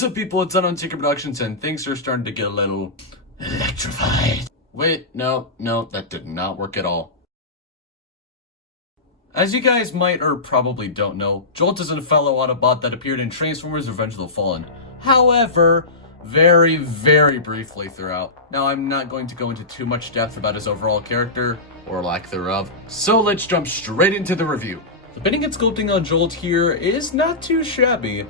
is up, people? It's Untitled Productions, and things are starting to get a little electrified. Wait, no, that did not work at all. As you guys might or probably don't know, Jolt is a fellow Autobot that appeared in Transformers Revenge of the Fallen. However, very briefly throughout. Now, I'm not going to go into too much depth about his overall character, or lack thereof, so let's jump straight into the review. The painting and sculpting on Jolt here is not too shabby.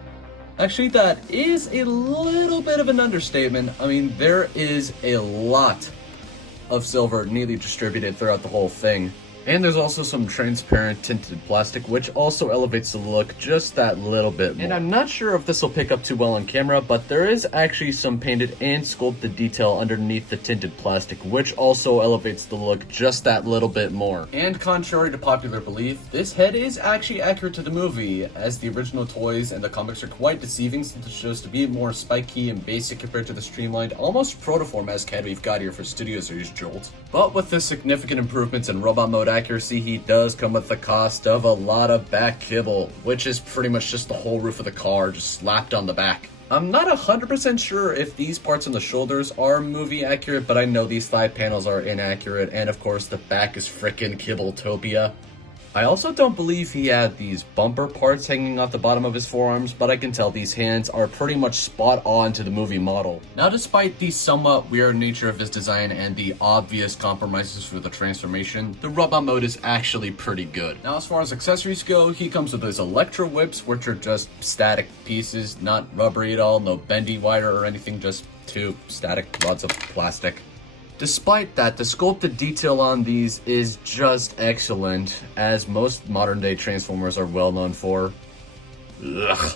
Actually, that is a little bit of an understatement. I mean, there is a lot of silver neatly distributed throughout the whole thing. And there's also some transparent tinted plastic, which also elevates the look just that little bit more. And I'm not sure if this will pick up too well on camera, but there is actually some painted and sculpted detail underneath the tinted plastic, which also elevates the look just that little bit more. And contrary to popular belief, this head is actually accurate to the movie, as the original toys and the comics are quite deceiving since it shows to be more spiky and basic compared to the streamlined, almost protoform-esque head we've got here for Studio Series Jolt. But with the significant improvements in robot mode accuracy, he does come with the cost of a lot of back kibble, which is pretty much just the whole roof of the car just slapped on the back. I'm not 100% sure if these parts on the shoulders are movie accurate, but I know these thigh panels are inaccurate, and of course the back is frickin' Kibbletopia. I also don't believe he had these bumper parts hanging off the bottom of his forearms, but I can tell these hands are pretty much spot on to the movie model. Now, despite the somewhat weird nature of his design and the obvious compromises for the transformation, the robot mode is actually pretty good. Now, as far as accessories go, he comes with his electro whips, which are just static pieces, not rubbery at all, no bendy wire or anything, just two static rods of plastic. Despite that, the sculpted detail on these is just excellent, as most modern day Transformers are well known for. Ugh.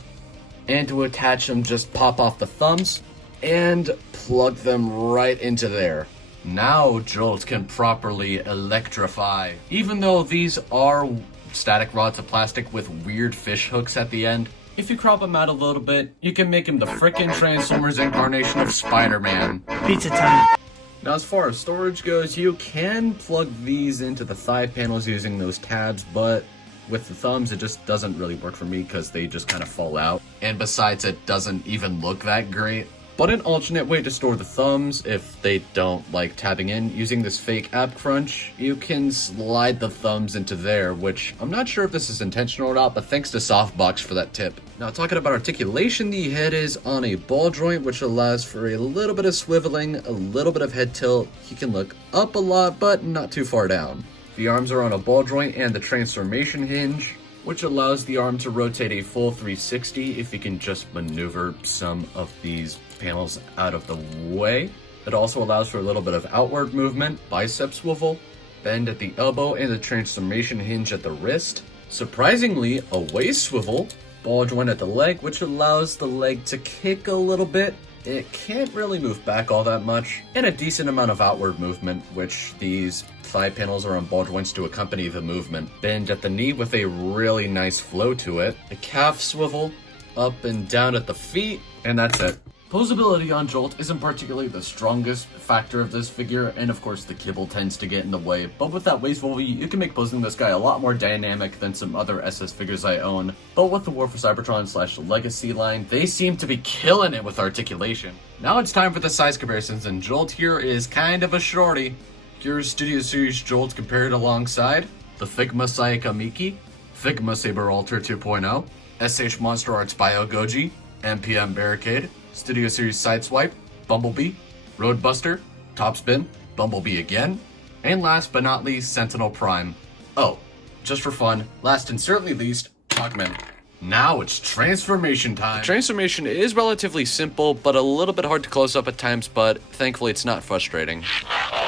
And to attach them, just pop off the thumbs and plug them right into there. Now Jolt can properly electrify. Even though these are static rods of plastic with weird fish hooks at the end, if you crop him out a little bit, you can make him the frickin' Transformers incarnation of Spider-Man. Pizza time. Now, as far as storage goes, you can plug these into the thigh panels using those tabs, but with the thumbs, it just doesn't really work for me because they just kind of fall out. And besides, it doesn't even look that great. But an alternate way to store the thumbs, if they don't like tabbing in, using this fake app crunch, you can slide the thumbs into there, which I'm not sure if this is intentional or not, but thanks to Softbox for that tip. Now, talking about articulation, the head is on a ball joint, which allows for a little bit of swiveling, a little bit of head tilt. He can look up a lot, but not too far down. The arms are on a ball joint and the transformation hinge, which allows the arm to rotate a full 360 if you can just maneuver some of these panels out of the way. It also allows for a little bit of outward movement, bicep swivel, bend at the elbow, and the transformation hinge at the wrist. Surprisingly, a waist swivel, ball joint at the leg, which allows the leg to kick a little bit. It can't really move back all that much, and a decent amount of outward movement, which these thigh panels are on ball joints to accompany the movement. Bend at the knee with a really nice flow to it. A calf swivel, up and down at the feet, and that's it. Posability on Jolt isn't particularly the strongest factor of this figure, and of course the kibble tends to get in the way, but with that waist swivel, you can make posing this guy a lot more dynamic than some other SS figures I own. But with the War for Cybertron / Legacy line, they seem to be killing it with articulation. Now it's time for the size comparisons, and Jolt here is kind of a shorty. Here's Studio Series Jolt compared alongside the Figma Sayaka Miki, Figma Saber Alter 2.0, SH Monster Arts Bio Goji, MPM Barricade, Studio Series Sideswipe, Bumblebee, Roadbuster, Topspin, Bumblebee again, and last but not least, Sentinel Prime. Oh, just for fun, last and certainly least, Hawkman. Now it's transformation time. The transformation is relatively simple, but a little bit hard to close up at times, but thankfully it's not frustrating.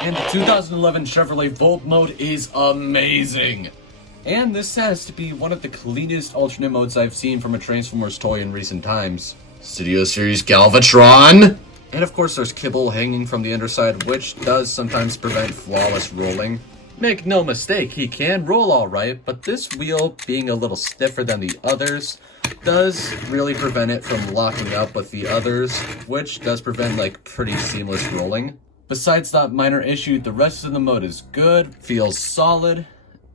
And the 2011 Chevrolet Volt mode is amazing. And this has to be one of the cleanest alternate modes I've seen from a Transformers toy in recent times. Studio Series Galvatron! And of course there's kibble hanging from the underside, which does sometimes prevent flawless rolling. Make no mistake, he can roll alright, but this wheel, being a little stiffer than the others, does really prevent it from locking up with the others, which does prevent like pretty seamless rolling. Besides that minor issue, the rest of the mode is good, feels solid,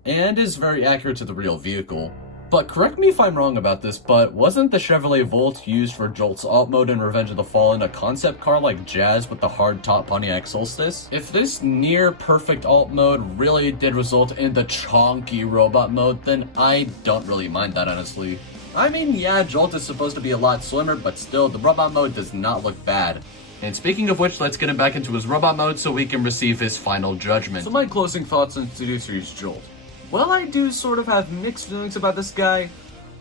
and is very accurate to the real vehicle. But correct me if I'm wrong about this, but wasn't the Chevrolet Volt used for Jolt's alt mode in Revenge of the Fallen a concept car like Jazz with the hard-top Pontiac Solstice? If this near-perfect alt mode really did result in the chonky robot mode, then I don't really mind that, honestly. I mean, yeah, Jolt is supposed to be a lot slimmer, but still, the robot mode does not look bad. And speaking of which, let's get him back into his robot mode so we can receive his final judgment. So my closing thoughts on Studio Series Jolt. Well, I do sort of have mixed feelings about this guy.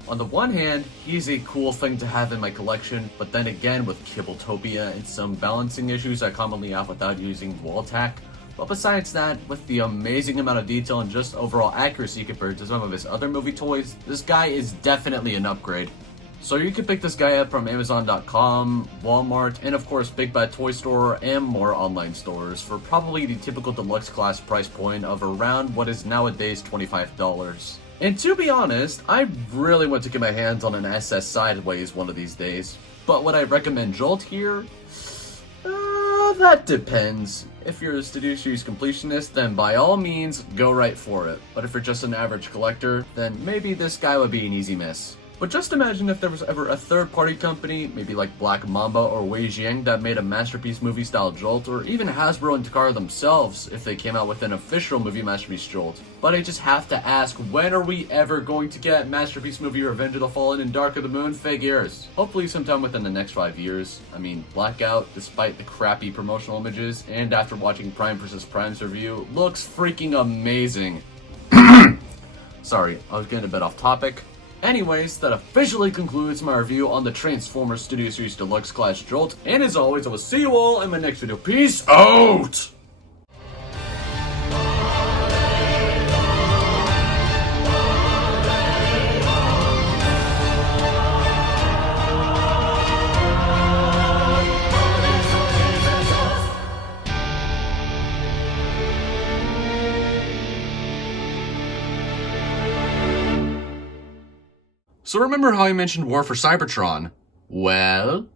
On the one hand, he's a cool thing to have in my collection, but then again, with Kibbletopia and some balancing issues I commonly have without using wall tack. But besides that, with the amazing amount of detail and just overall accuracy compared to some of his other movie toys, this guy is definitely an upgrade. So you can pick this guy up from Amazon.com, Walmart, and of course Big Bad Toy Store and more online stores for probably the typical deluxe class price point of around what is nowadays $25. And to be honest, I really want to get my hands on an SS Sideways one of these days. But would I recommend Jolt here? That depends. If you're a Studio Series completionist, then by all means, go right for it. But if you're just an average collector, then maybe this guy would be an easy miss. But just imagine if there was ever a third-party company, maybe like Black Mamba or Wei Jiang, that made a masterpiece movie-style Jolt, or even Hasbro and Takara themselves if they came out with an official movie masterpiece Jolt. But I just have to ask, when are we ever going to get masterpiece movie Revenge of the Fallen and Dark of the Moon figures? Hopefully sometime within the next 5 years. I mean, Blackout, despite the crappy promotional images, and after watching Prime vs. Prime's review, looks freaking amazing. Sorry, I was getting a bit off topic. Anyways, that officially concludes my review on the Transformers Studio Series Deluxe Class Jolt, and as always, I will see you all in my next video. Peace out! So remember how I mentioned War for Cybertron? Well,